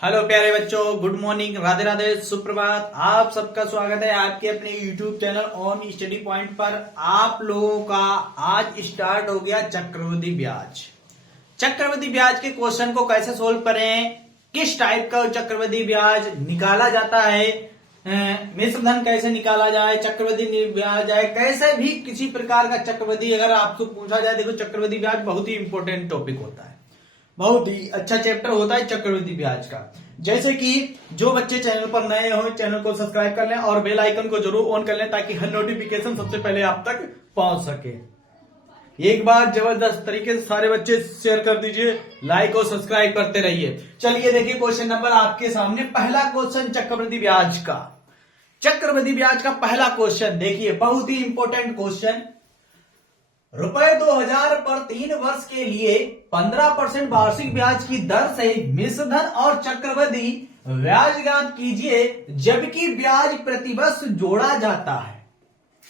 Hello प्यारे बच्चों, good morning, Radhe Radhe, सुप्रभात। आप सबका स्वागत है आपके अपने YouTube channel on study point पर। आप लोगों का आज स्टार्ट हो गया चक्रवृद्धि ब्याज। चक्रवृद्धि ब्याज के क्वेश्चन को कैसे सोल्व करें, किस टाइप का चक्रवृद्धि ब्याज निकाला जाता है, मिश्र धन कैसे निकाला जाए, चक्रवृद्धि ब्याज जाए, कैसे भी किसी प्रकार का चक्रवृद्धि अगर आपसे पूछा जाए। देखो, चक्रवृद्धि ब्याज बहुत ही इंपॉर्टेंट टॉपिक होता है, बहुत ही अच्छा चैप्टर होता है चक्रवृद्धि ब्याज का। जैसे कि जो बच्चे चैनल पर नए हो, चैनल को सब्सक्राइब कर लें और बेल आइकन को जरूर ऑन कर लें ताकि हर नोटिफिकेशन सबसे पहले आप तक पहुंच सके। एक बार जबरदस्त तरीके से सारे बच्चे शेयर कर दीजिए, लाइक और सब्सक्राइब करते रहिए। चलिए देखिए क्वेश्चन नंबर आपके सामने, पहला क्वेश्चन चक्रवृद्धि ब्याज का। चक्रवृद्धि ब्याज का पहला क्वेश्चन देखिए, बहुत ही इंपॉर्टेंट क्वेश्चन। रुपए 2000 पर 3 वर्ष के लिए 15% वार्षिक ब्याज की दर से मिश्र धन और चक्रवृद्धि ब्याज ज्ञात कीजिए जबकि ब्याज प्रतिवर्ष जोड़ा जाता है।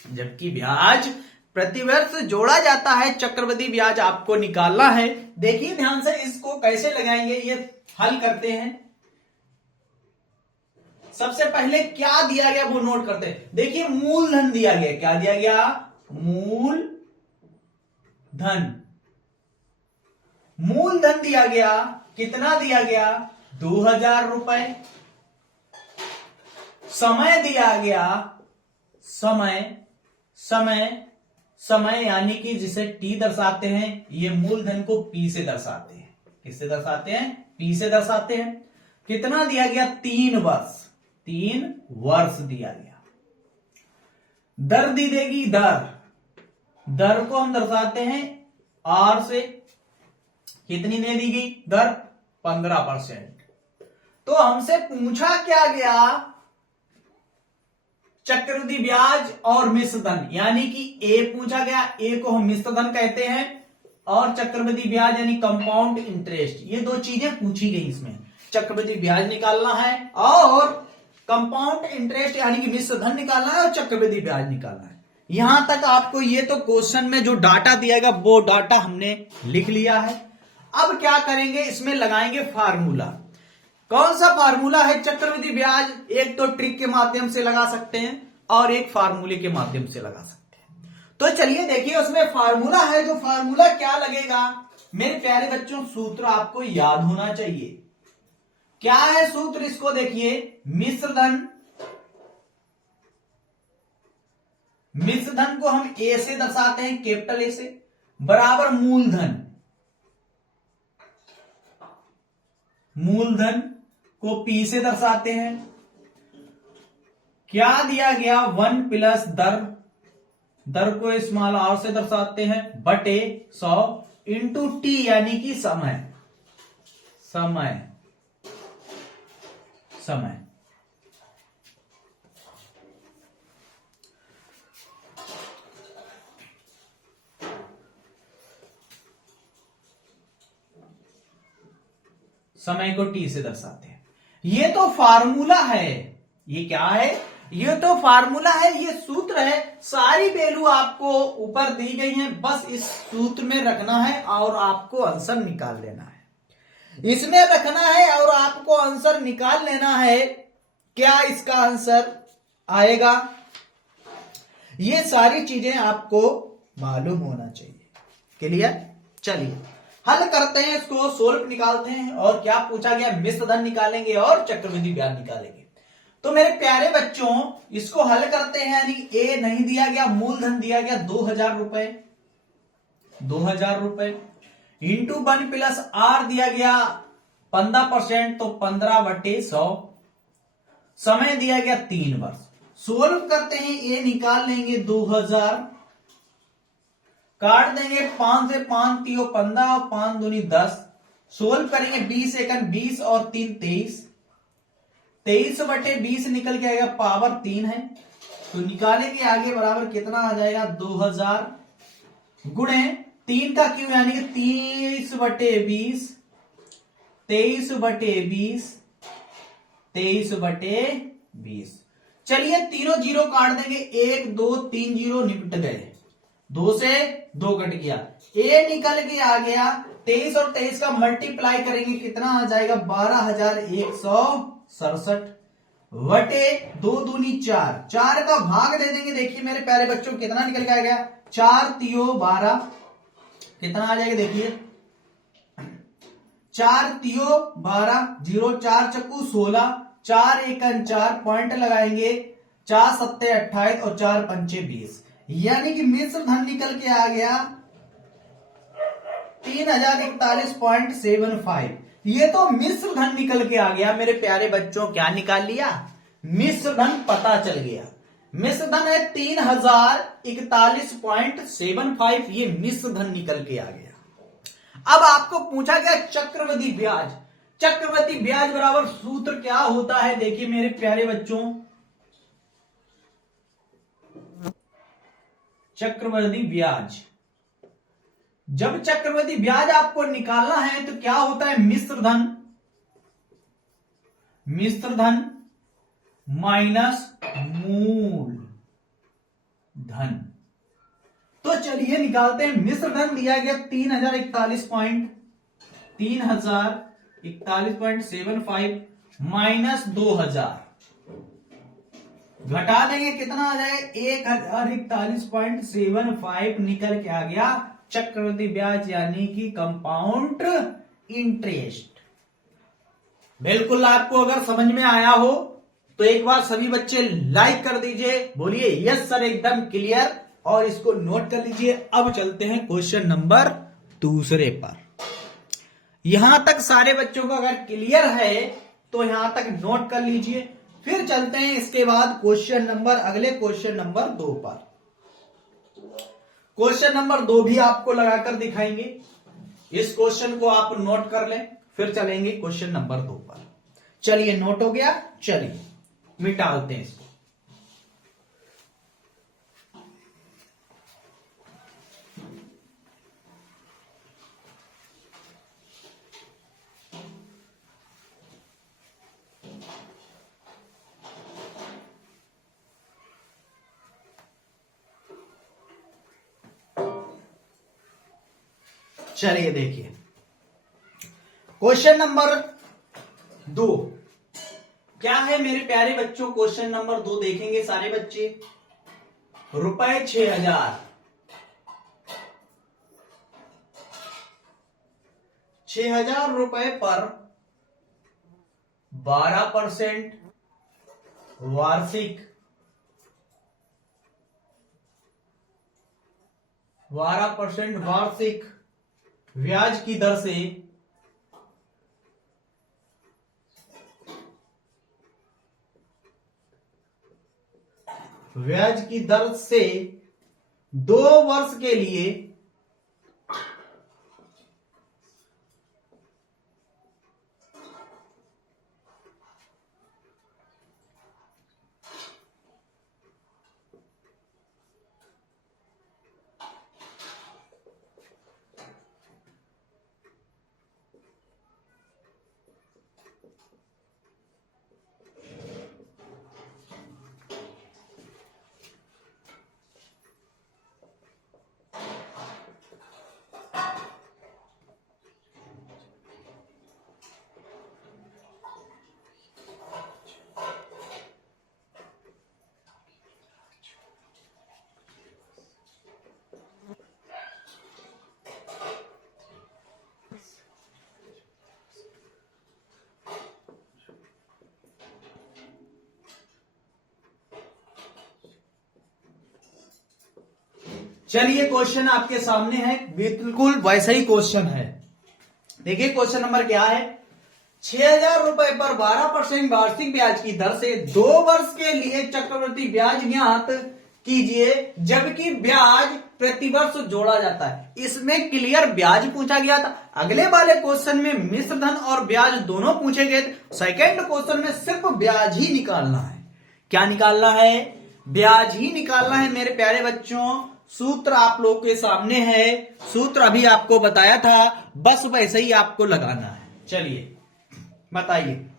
जबकि ब्याज प्रतिवर्ष जोड़ा जाता है, चक्रवृद्धि ब्याज आपको निकालना है। देखिए ध्यान से, इसको कैसे लगाएंगे ये हल करते हैं। सबसे पहले क्या दिया गया वो नोट करते हैं। देखिए मूलधन दिया गया, क्या दिया गया? मूल धन दिया गया। कितना दिया गया? 2000 रुपए। समय दिया गया, समय यानी कि जिसे टी दर्शाते हैं, ये मूलधन को पी से दर्शाते हैं। किससे दर्शाते हैं? पी से दर्शाते हैं। कितना दिया गया? 3 वर्ष। 3 वर्ष दिया गया। दर दी देगी, दर को हम दर्शाते हैं आर से। कितनी दे दी गई दर? 15%। तो हमसे पूछा क्या गया? चक्रवृद्धि ब्याज और मिश्र धन, यानी कि ए पूछा गया। ए को हम मिश्र धन कहते हैं और चक्रवृद्धि ब्याज यानी कंपाउंड इंटरेस्ट, ये दो चीजें पूछी गई इसमें। चक्रवृद्धि ब्याज निकालना है और कंपाउंड इंटरेस्ट यानी कि मिश्र धन निकालना है और चक्रवृद्धि ब्याज निकालना है। यहां तक आपको ये तो क्वेश्चन में जो डाटा दिया गया वो डाटा हमने लिख लिया है। अब क्या करेंगे, इसमें लगाएंगे फार्मूला। कौन सा फार्मूला है चक्रवृद्धि ब्याज? एक तो ट्रिक के माध्यम से लगा सकते हैं और एक फार्मूले के माध्यम से लगा सकते हैं। तो चलिए देखिए, उसमें फार्मूला है। जो फार्मूला क्या लगेगा मेरे प्यारे बच्चों, सूत्र आपको याद होना चाहिए। क्या है सूत्र? इसको देखिए, मिश्र धन को हम ए से दर्शाते हैं, कैपिटल ए से, बराबर मूलधन को पी से दर्शाते हैं। क्या दिया गया? 1 प्लस दर को स्मॉल आर से दर्शाते हैं, बटे 100 इंटू टी यानी कि समय। समय को टी से दर्शाते हैं। ये तो फार्मूला है। ये क्या है? ये तो फार्मूला है, ये सूत्र है। सारी वैल्यू आपको ऊपर दी गई हैं, बस इस सूत्र में रखना है और आपको आंसर निकाल लेना है। इसमें रखना है और आपको आंसर निकाल लेना है। क्या इसका आंसर आएगा? ये सारी चीजें आपको मालूम होना चाहिए। क्लियर? चलिए हल करते हैं, इसको सोल्व निकालते हैं। और क्या पूछा गया? मिश्र धन निकालेंगे और चक्रवृद्धि ब्याज निकालेंगे। तो मेरे प्यारे बच्चों, इसको हल करते हैं। यानी ए नहीं दिया गया, मूलधन दिया गया 2000 रुपए। 2000 रुपए इंटू 1 प्लस आर दिया गया 15%, तो 15/100। समय दिया गया 3 वर्ष। सोल्व करते हैं, ए निकाल लेंगे 2000, काट देंगे 5 से, 5 3 15 और 5 दूनी 10। सोल्व करेंगे 20 एकन 20 और 3 23। 23/20 निकल के आएगा, पावर 3 है। तो निकालेंगे आगे, बराबर कितना आ जाएगा? 2000 गुणे 3 का क्यूब यानी कि 30/20। 23/20 23/20। चलिए तीनों जीरो काट देंगे, 1 2 3 जीरो निपट गए। 2 से 2 कट गया, ए निकल के आ गया। 23 और 23 का मल्टीप्लाई करेंगे कितना आ जाएगा, 12,167 वटे 2 दूनी 4, 4 का भाग दे देंगे। देखिए मेरे प्यारे बच्चों कितना निकल के आएगा, 4 तियो 12, कितना आ जाएगा देखिए, 4 तियो 12, 0 4 चक्कू 16, 4 एकन 4, पॉइंट लगाएंगे, 4 सत्ते 28 और 4 पंचे 20, यानी कि मिश्र धन निकल के आ गया 3041.75। ये तो मिश्र धन निकल के आ गया मेरे प्यारे बच्चों। क्या निकाल लिया, मिश्र धन पता चल गया। मिश्र धन है 3041.75, ये मिश्र धन निकल के आ गया। अब आपको पूछा गया चक्रवृद्धि ब्याज। चक्रवृद्धि ब्याज बराबर सूत्र क्या होता है, देखिए मेरे प्यारे बच्चों, चक्रवृद्धि ब्याज, जब चक्रवृद्धि ब्याज आपको निकालना है तो क्या होता है, मिश्र धन, मिश्र धन माइनस मूल धन। तो चलिए निकालते हैं। मिश्र धन दिया गया 3041.75 माइनस 2000, घटा देंगे कितना आ जाए, 1041.75 निकल के आ गया चक्रवृद्धि ब्याज, यानी कि कंपाउंड इंटरेस्ट। बिल्कुल आपको अगर समझ में आया हो तो एक बार सभी बच्चे लाइक कर दीजिए, बोलिए यस सर एकदम क्लियर, और इसको नोट कर लीजिए। अब चलते हैं क्वेश्चन नंबर 2 पर। यहां तक सारे बच्चों को अगर क्लियर है तो यहां तक नोट कर लीजिए। फिर चलते हैं इसके बाद क्वेश्चन नंबर, अगले क्वेश्चन नंबर 2 पर। क्वेश्चन नंबर 2 भी आपको लगाकर दिखाएंगे। इस क्वेश्चन को आप नोट कर लें, फिर चलेंगे क्वेश्चन नंबर 2 पर। चलिए नोट हो गया, चलिए मिटाते हैं इसको। चलिए देखिए क्वेश्चन नंबर 2 क्या है मेरे प्यारे बच्चों। क्वेश्चन नंबर 2 देखेंगे सारे बच्चे। रुपए 6000, 6000 रुपए पर 12% वार्षिक, 12% वार्षिक ब्याज की दर से ब्याज की दर से 2 वर्ष के लिए चलिए क्वेश्चन आपके सामने है, बिल्कुल वैसा ही क्वेश्चन है। देखिए क्वेश्चन नंबर क्या है। 6000 रुपए पर 12% वार्षिक ब्याज की दर से 2 वर्ष के लिए चक्रवृद्धि ब्याज ज्ञात कीजिए, जबकि ब्याज प्रतिवर्ष जोड़ा जाता है। इसमें क्लियर ब्याज पूछा गया था। अगले वाले क्वेश्चन में मिश्र धन और ब्याज दोनों पूछे गए थे। सेकेंड क्वेश्चन में सिर्फ ब्याज ही निकालना है। क्या निकालना है, ब्याज ही निकालना है मेरे प्यारे बच्चों। सूत्र आप लोग के सामने है, सूत्र अभी आपको बताया था, बस वैसे ही आपको लगाना है। चलिए बताइए,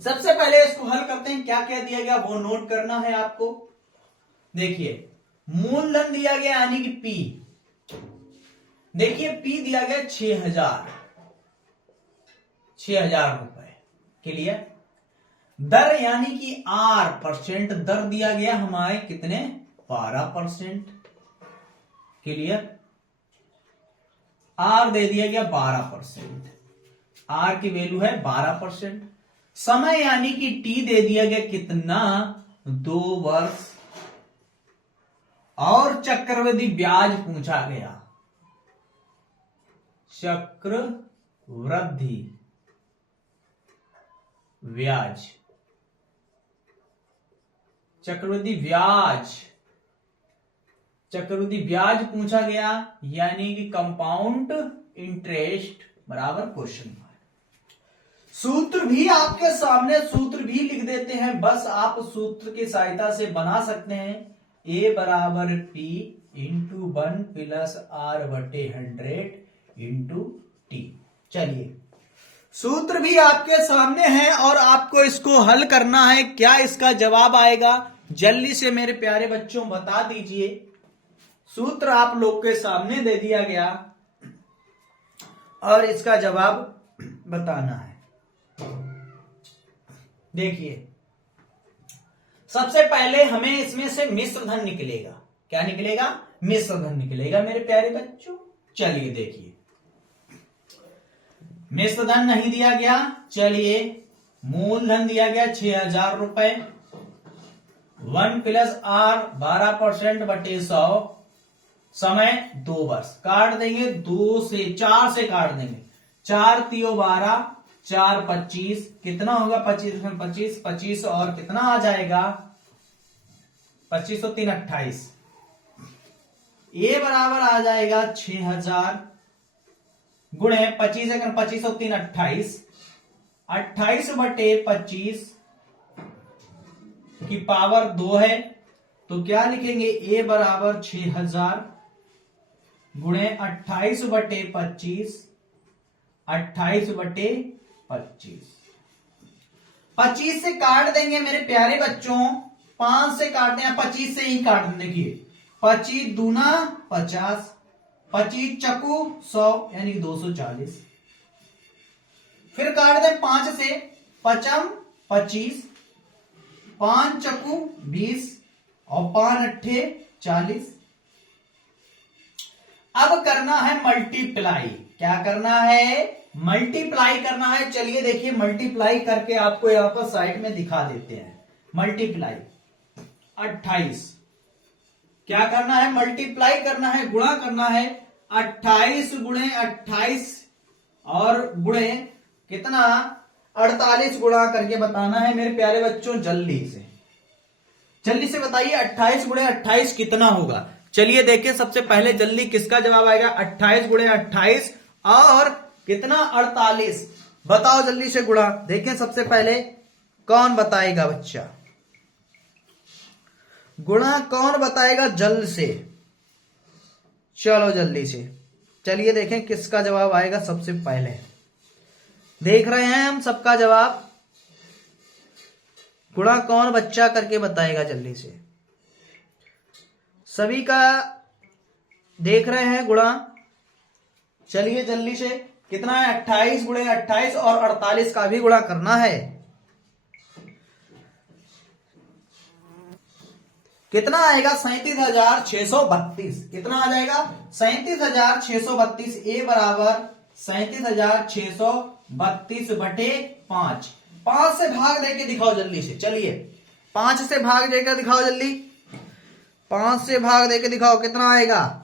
सबसे पहले इसको हल करते हैं। क्या क्या दिया गया वो नोट करना है आपको। देखिए मूलधन दिया गया यानी कि पी, देखिए पी दिया गया 6,000 रुपए के लिए। दर यानी कि आर परसेंट दर दिया गया हमारे कितने 12% के लिए, आर दे दिया गया 12%, आर की वैल्यू है 12%। समय यानी कि टी दे दिया गया कितना 2 वर्ष, और चक्रवृद्धि ब्याज पूछा गया, चक्रवृद्धि ब्याज, चक्रवृद्धि ब्याज, चक्रवृद्धि ब्याज पूछा गया यानी कि कंपाउंड इंटरेस्ट बराबर क्वेश्चन मार्क। सूत्र भी आपके सामने, सूत्र भी लिख देते हैं, बस आप सूत्र की सहायता से बना सकते हैं। ए बराबर पी इंटू 1 प्लस आर बटे 100 इंटू टी। चलिए सूत्र भी आपके सामने है और आपको इसको हल करना है। क्या इसका जवाब आएगा जल्दी से मेरे प्यारे बच्चों बता दीजिए। सूत्र आप लोग के सामने दे दिया गया और इसका जवाब बताना है। देखिए सबसे पहले हमें इसमें से मिश्र धन निकलेगा। क्या निकलेगा? मिश्र धन निकलेगा मेरे प्यारे बच्चों। चलिए देखिए, मिश्र धन नहीं दिया गया, चलिए मूलधन दिया गया 6,000 रुपए, 1 प्लस आर 12% बटे 100, समय 2 वर्ष। काट देंगे 2 से 4 से काट देंगे, 4 तियो 12, 4 25, कितना होगा 25 में 25, 25 और कितना आ जाएगा 25 और 3 28। ये बराबर आ जाएगा 6,000 गुणे 25 है 25 और 3 28, 28 बटे 25 की पावर 2 है, तो क्या लिखेंगे ए बराबर 6,000 गुणे 28 बटे 25, 28 बटे 25। 25 से काट देंगे मेरे प्यारे बच्चों, 5 से काटते हैं, 25 से ही काट देंगे। देखिए 25 दूना 50, 25 चकू 100 यानी 240। फिर काट दें 5 से, 5 25, 5 चकू 20 और 5 अट्ठे 40। अब करना है मल्टीप्लाई। क्या करना है? मल्टीप्लाई करना है। चलिए देखिए मल्टीप्लाई करके आपको यहां पर साइड में दिखा देते हैं। मल्टीप्लाई 28, क्या करना है? मल्टीप्लाई करना है, गुणा करना है। 28 गुणे 28 और गुणे कितना 48 गुणा करके बताना है मेरे प्यारे बच्चों। जल्दी से बताइए 28 गुणे 28 कितना होगा। चलिए देखिए सबसे पहले जल्दी किसका जवाब आएगा। 28 गुणे 28 और कितना 48, बताओ जल्दी से गुणा। देखिए सबसे पहले कौन बताएगा बच्चा, गुणा कौन बताएगा जल्द से। चलो जल्दी से, चलिए देखें किसका जवाब आएगा सबसे पहले। देख रहे हैं हम सबका जवाब, गुणा कौन बच्चा करके बताएगा जल्दी से। सभी का देख रहे हैं गुणा। चलिए जल्दी से, कितना है 28 गुणे 28 और 48 का भी गुणा करना है। कितना आएगा 37,632। कितना आ जाएगा 37,632। ए बराबर 37,632 बटे 5। 5 से भाग देके दिखाओ जल्दी से। चलिए 5 से भाग देकर दिखाओ जल्दी। 5 से भाग देके दिखाओ कितना आएगा।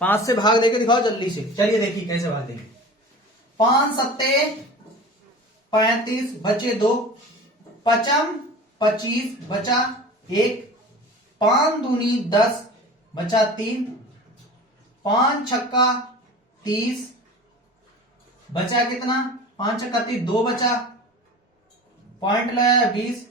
5 से भाग देके दिखाओ जल्दी से। चलिए देखिए कैसे भाग देंगे। 5 सत्ते 35 बचे 2, 5 25 बचा 1, 5 दूनी 10 बचा 3, 5 छक्का 30 बचा कितना 5 छक्का 30 2 बचा, पॉइंट लगाया 20,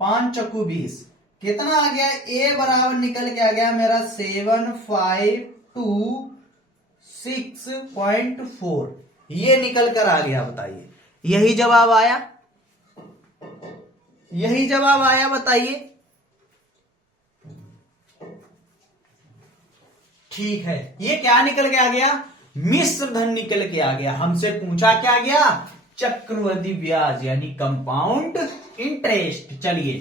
5 चक्कू 20, कितना आ गया। ए बराबर निकल के आ गया मेरा 752.6.4। ये निकल कर आ गया। बताइए यही जवाब आया, यही जवाब आया। बताइए ठीक है, ये क्या निकल के आ गया? मिश्र धन निकल के आ गया। हमसे पूछा क्या गया? चक्रवृद्धि ब्याज यानी कंपाउंड इंटरेस्ट। चलिए,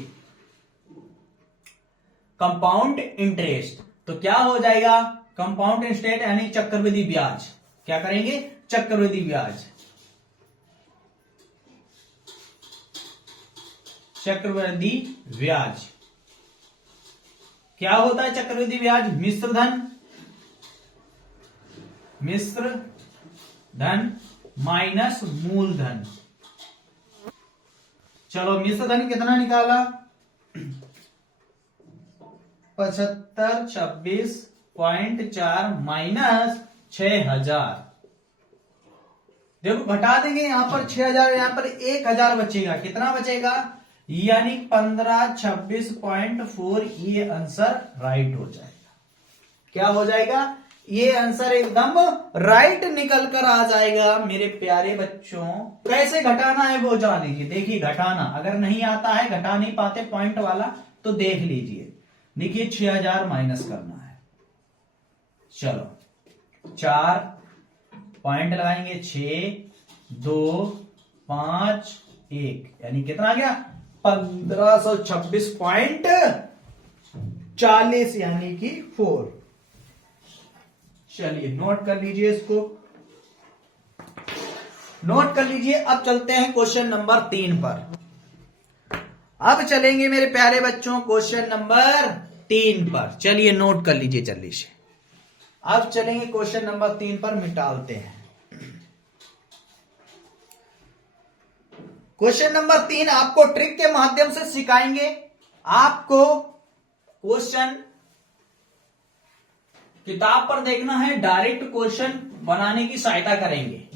कंपाउंड इंटरेस्ट तो क्या हो जाएगा? कंपाउंड इंटरेस्ट यानी चक्रवृद्धि ब्याज। क्या करेंगे? चक्रवृद्धि ब्याज। चक्रवृद्धि ब्याज क्या होता है? चक्रवृद्धि ब्याज मिश्र धन, मिश्र धन माइनस मूलधन। चलो, मिश्र धन कितना निकाला? 7526.4 माइनस 6000। देखो, घटा देंगे यहां पर 6000, यहां पर 1000 बचेगा। कितना बचेगा? यानी 1526.4। ये आंसर राइट हो जाएगा। क्या हो जाएगा? ये आंसर एकदम राइट निकल कर आ जाएगा मेरे प्यारे बच्चों। कैसे घटाना है वो जान लीजिए। देखिए, घटाना अगर नहीं आता है, घटा नहीं पाते पॉइंट वाला, तो देख लीजिए। देखिए, 6000 माइनस करना है। चलो, 4 पॉइंट लगाएंगे, 6 2 5 1, यानी कितना आ गया? 1526.40 यानी कि 4। चलिए, नोट कर लीजिए, इसको नोट कर लीजिए। अब चलते हैं क्वेश्चन नंबर 3 पर। अब चलेंगे मेरे प्यारे बच्चों क्वेश्चन नंबर 3 पर। चलिए, नोट कर लीजिए जल्दी से। अब चलेंगे क्वेश्चन नंबर 3 पर, मिटालते हैं। क्वेश्चन नंबर 3 आपको ट्रिक के माध्यम से सिखाएंगे। आपको क्वेश्चन किताब पर देखना है, डायरेक्ट क्वेश्चन बनाने की सहायता करेंगे।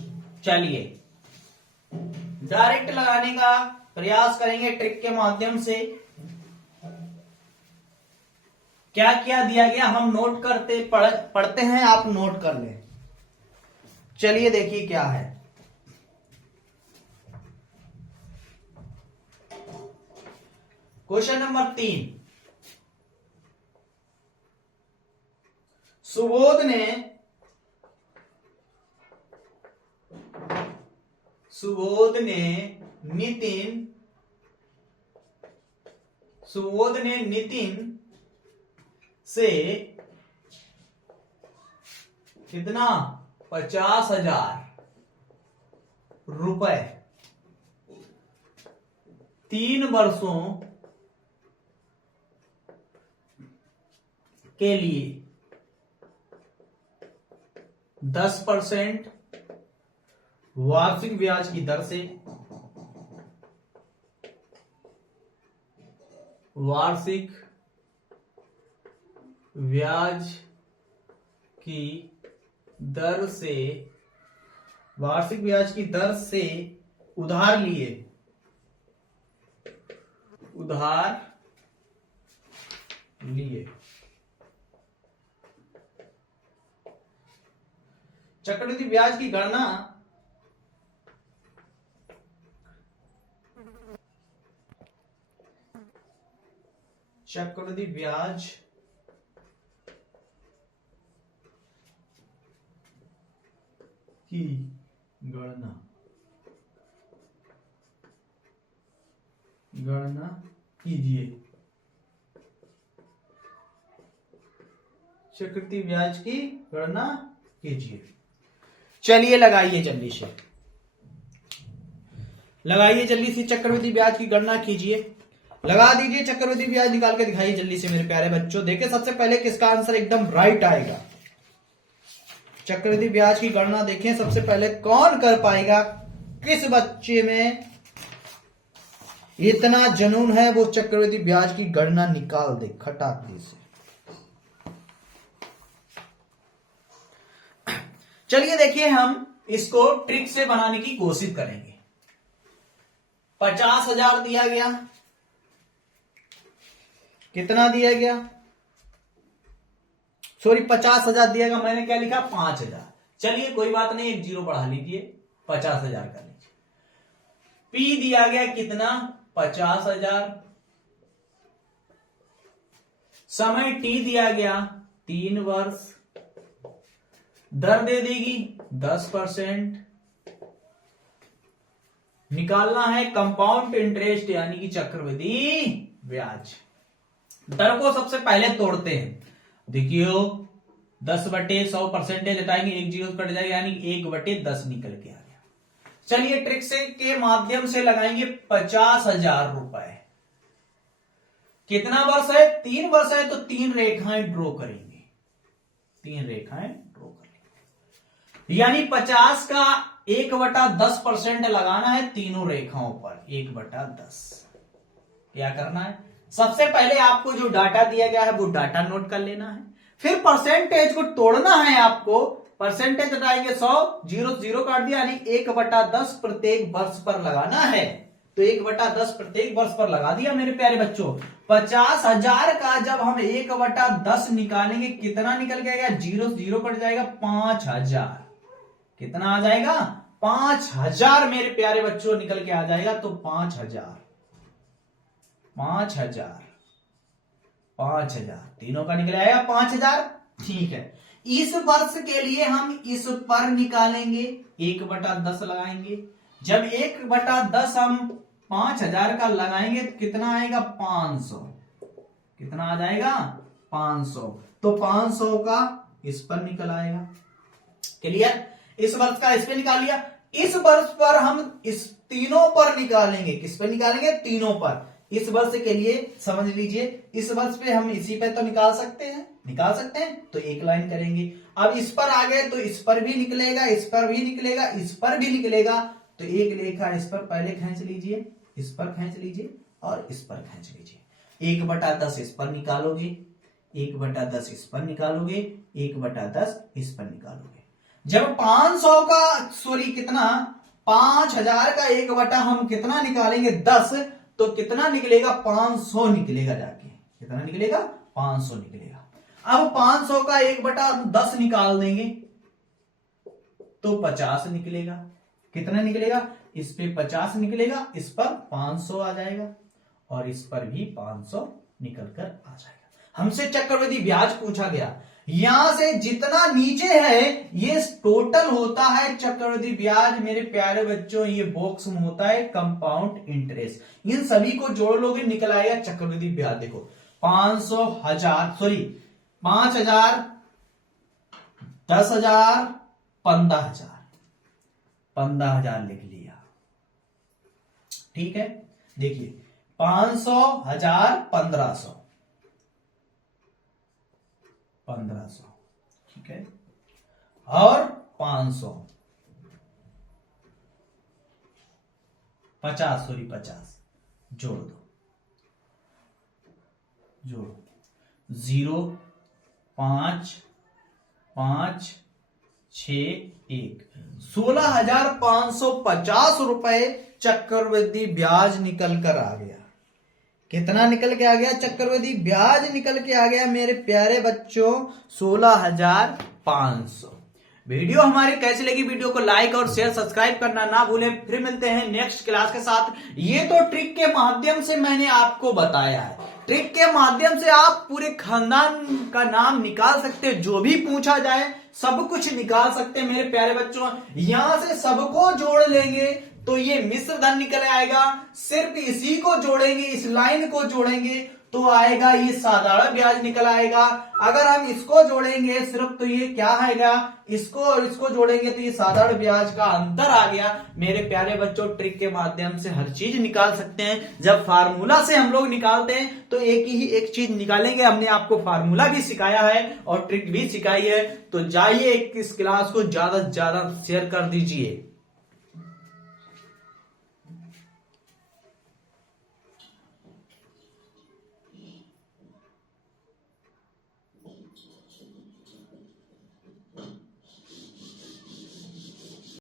चलिए, डायरेक्ट लगाने का प्रयास करेंगे ट्रिक के माध्यम से। क्या क्या दिया गया हम नोट करते पढ़ते हैं, आप नोट कर लें। चलिए, देखिए क्या है। क्वेश्चन नंबर 3, सुबोध ने नितिन से कितना? 50,000 रुपए 3 वर्षों के लिए 10% वार्षिक ब्याज की दर से वार्षिक ब्याज की दर से उधार लिए चक्रवृद्धि ब्याज की गणना चक्रवृद्धि ब्याज की गणना कीजिए। चक्रवृद्धि ब्याज की गणना कीजिए। चलिए, लगाइए जल्दी से, चक्रवृद्धि ब्याज की गणना कीजिए। लगा दीजिए, चक्रवृद्धि ब्याज निकाल के दिखाइए जल्दी से मेरे प्यारे बच्चों। देखिए, सबसे पहले किसका आंसर एकदम राइट आएगा। चक्रवृद्धि ब्याज की गणना देखें सबसे पहले कौन कर पाएगा। किस बच्चे में इतना जुनून है वो चक्रवृद्धि ब्याज की गणना निकाल दे खटाखटी से। चलिए, देखिए, हम इसको ट्रिक से बनाने की कोशिश करेंगे। 50,000 दिया गया। कितना दिया गया? सॉरी, 50,000 दिया गया। मैंने क्या लिखा? 5,000। चलिए, कोई बात नहीं, एक 0 बढ़ा लीजिए, 50,000 कर लीजिए। पी दिया गया कितना? 50,000। समय टी दिया गया 3 वर्ष। दर दे देगी 10%। निकालना है कंपाउंड इंटरेस्ट यानी कि चक्रवृद्धि ब्याज। दर को सबसे पहले तोड़ते हैं। देखिए 10/100 परसेंटेज हटाएंगे, 1 जीरो कट जाएगा यानी 1/10 निकल के आ गया। चलिए ट्रिक से के माध्यम से लगाएंगे 50,000 रुपए। कितना वर्ष है? 3 वर्ष है तो 3 रेखाएं ड्रॉ करेंगे, 3 रेखाएं ड्रॉ करेंगे यानी 50 का 1/10% लगाना है तीनों रेखाओं पर। 1/10 क्या करना है? सबसे पहले आपको जो डाटा दिया गया है वो डाटा नोट कर लेना है, फिर परसेंटेज को तोड़ना है आपको। परसेंटेज हटाएंगे 100, 0 काट दिया यानी 1/10 प्रत्येक वर्ष पर लगाना है। तो 1/10 प्रत्येक वर्ष पर लगा दिया मेरे प्यारे बच्चों। 50,000 का जब हम 1/10 निकालेंगे कितना निकल के आएगा? 0 कट जाएगा 5,000। कितना आ जाएगा? 5,000 मेरे प्यारे बच्चों निकल के आ जाएगा। तो 5,000 तीनों का निकल आएगा 5,000। ठीक है, इस वर्ष के लिए हम इस पर निकालेंगे 1/10 लगाएंगे। जब 1/10 हम 5,000 का लगाएंगे तो कितना आएगा? 500। कितना आ जाएगा? 500। तो 500 का इस पर निकल आएगा। क्लियर? इस वर्ष का इस पे निकाल लिया। इस वर्ष पर हम इस तीनों पर निकालेंगे। किस पे निकालेंगे? तीनों पर। इस वर्ष के लिए समझ लीजिए, इस वर्ष पे हम इसी पे तो निकाल सकते हैं, तो एक लाइन करेंगे। अब इस पर आ गए तो इस पर भी निकलेगा, इस पर भी निकलेगा, इस पर भी निकलेगा। तो एक रेखा इस पर पहले खींच लीजिए, इस पर खींच लीजिए और इस पर खींच लीजिए। 1/10 इस पर निकालोगे, 1/10 इस पर निकालोगे, 1/10 इस पर निकालोगे। जब 500 का कितना 5,000 का 1/10 हम कितना निकालेंगे? 10। तो कितना निकलेगा? 500 निकलेगा जाके। कितना निकलेगा? 500 निकलेगा। अब 500 का 1/10 निकाल देंगे तो 50 निकलेगा। कितना निकलेगा? इस पे 50 निकलेगा, इस पर 500 आ जाएगा और इस पर भी 500 निकल कर आ जाएगा। हमसे चक्रवृद्धि ब्याज पूछा गया। यहां से जितना नीचे है ये टोटल होता है चक्रवृद्धि ब्याज मेरे प्यारे बच्चों। ये बॉक्स में होता है कंपाउंड इंटरेस्ट। इन सभी को जोड़ लोगे निकल आएगा चक्रवृद्धि ब्याज। देखो 5,000 5,000 10,000 15,000 15,000 लिख लिया। ठीक है, देखिए 500 1000 1500 1500। ठीक है, और 500 50 जोड़ दो, जोड़ो 0 5 5 6 1 16,550 रुपए चक्रवृद्धि ब्याज निकल कर आ गया। कितना निकल के आ गया? चक्रवृद्धि ब्याज निकल के आ गया मेरे प्यारे बच्चों 16,500। वीडियो हमारी कैसी लगी? वीडियो को लाइक और शेयर सब्सक्राइब करना ना भूलें। फिर मिलते हैं नेक्स्ट क्लास के साथ। ये तो ट्रिक के माध्यम से मैंने आपको बताया है। ट्रिक के माध्यम से आप पूरे खानदान का नाम निकाल सकते हैं। जो भी पूछा जाए सब कुछ निकाल सकते हैं मेरे प्यारे बच्चों। यहां से सबको जोड़ लेंगे तो ये मिश्र धन निकल आएगा। सिर्फ इसी को जोड़ेंगे, इस लाइन को जोड़ेंगे तो आएगा ये साधारण ब्याज निकल आएगा। अगर हम इसको जोड़ेंगे सिर्फ तो ये क्या आएगा? इसको और इसको जोड़ेंगे तो ये साधारण ब्याज का अंतर आ गया। मेरे प्यारे बच्चों ट्रिक के माध्यम से हर चीज निकाल सकते हैं। जब फार्मूला से हम लोग निकालते हैं तो एक चीज निकालेंगे। हमने आपको फार्मूला भी सिखाया है और ट्रिक भी सिखाई है। तो जाइए इस क्लास को ज्यादा से ज्यादा शेयर कर दीजिए।